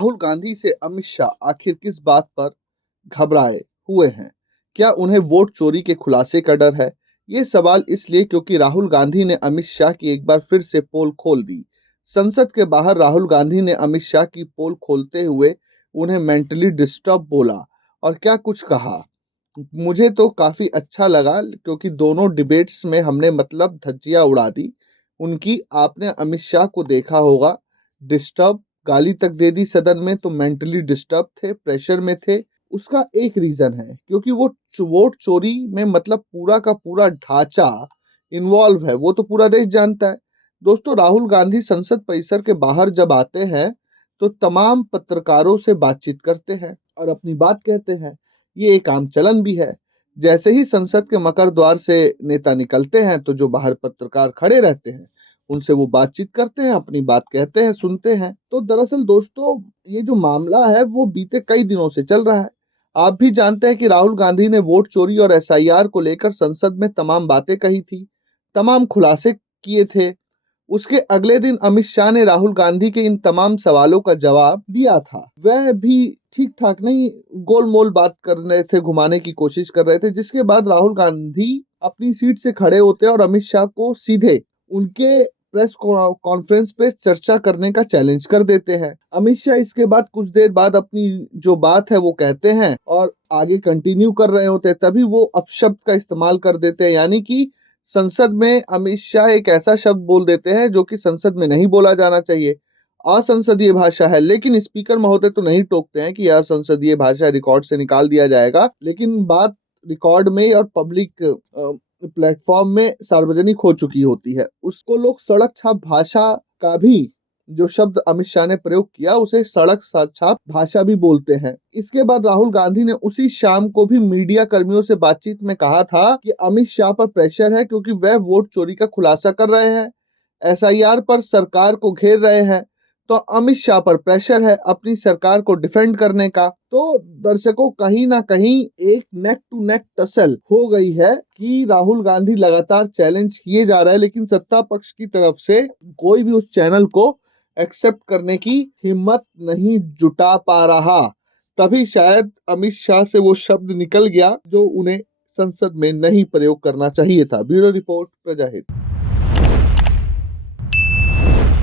राहुल गांधी से अमित शाह आखिर किस बात पर घबराए हुए हैं? क्या उन्हें वोट चोरी के खुलासे का डर है? ये सवाल इसलिए क्योंकि राहुल गांधी ने अमित शाह की एक बार फिर से पोल खोल दी। संसद के बाहर राहुल गांधी ने अमित शाह की पोल खोलते हुए उन्हें मेंटली डिस्टर्ब बोला और क्या कुछ कहा। मुझे तो काफी अच्छा लगा क्योंकि दोनों डिबेट्स में हमने मतलब धज्जियां उड़ा दी उनकी। आपने अमित शाह को देखा होगा, डिस्टर्ब, गाली तक दे दी सदन में, तो मेंटली डिस्टर्ब थे, प्रेशर में थे। उसका एक रीजन है क्योंकि वो वोट चोरी में मतलब पूरा का पूरा ढांचा इन्वॉल्व है, वो तो पूरा देश जानता है। दोस्तों, राहुल गांधी संसद परिसर के बाहर जब आते हैं तो तमाम पत्रकारों से बातचीत करते हैं और अपनी बात कहते हैं। ये एक आम चलन भी है। जैसे ही संसद के मकर द्वार से नेता निकलते हैं तो जो बाहर पत्रकार खड़े रहते हैं उनसे वो बातचीत करते हैं, अपनी बात कहते हैं, सुनते हैं। तो दरअसल दोस्तों, ये जो मामला है वो बीते कई दिनों से चल रहा है। आप भी जानते हैं कि राहुल गांधी ने वोट चोरी और एसआईआर को लेकर संसद में तमाम बातें कही थी, तमाम खुलासे किए थे। उसके अगले दिन अमित शाह ने राहुल गांधी के इन तमाम सवालों का जवाब दिया था। वह भी ठीक ठाक नहीं, गोलमोल बात कर रहे थे, घुमाने की कोशिश कर रहे थे, जिसके बाद राहुल गांधी अपनी सीट से खड़े होते और अमित शाह को सीधे उनके प्रेस कॉन्फ्रेंस पे चर्चा करने का चैलेंज कर देते हैं। अमित शाह इसके बाद कुछ देर बाद अपनी जो बात है वो कहते हैं और आगे कंटिन्यू कर रहे होते हैं, तभी वो अपशब्द का इस्तेमाल कर देते हैं। यानी कि संसद में अमित शाह एक ऐसा शब्द बोल देते हैं जो कि संसद में नहीं बोला जाना चाहिए, असंसदीय भाषा है। लेकिन स्पीकर महोदय तो नहीं टोकते हैं कि यह संसदीय भाषा, रिकॉर्ड से निकाल दिया जाएगा। लेकिन बात रिकॉर्ड में और पब्लिक प्लेटफॉर्म में सार्वजनिक हो चुकी होती है। उसको लोग सड़क छाप भाषा का भी, जो शब्द अमित शाह ने प्रयोग किया उसे सड़क छाप भाषा भी बोलते हैं। इसके बाद राहुल गांधी ने उसी शाम को भी मीडिया कर्मियों से बातचीत में कहा था कि अमित शाह पर प्रेशर है क्योंकि वह वोट चोरी का खुलासा कर रहे हैं, एसआईआर पर सरकार को घेर रहे हैं। तो अमित शाह पर प्रेशर है अपनी सरकार को डिफेंड करने का। तो दर्शकों, कहीं ना कहीं एक नेक टू नेक टसल हो गई है कि राहुल गांधी लगातार चैलेंज किए जा रहा है, लेकिन सत्ता पक्ष की तरफ से कोई भी उस चैनल को एक्सेप्ट करने की हिम्मत नहीं जुटा पा रहा। तभी शायद अमित शाह से वो शब्द निकल गया जो उन्हें संसद में नहीं प्रयोग करना चाहिए था। Bureau report, प्रजाहित।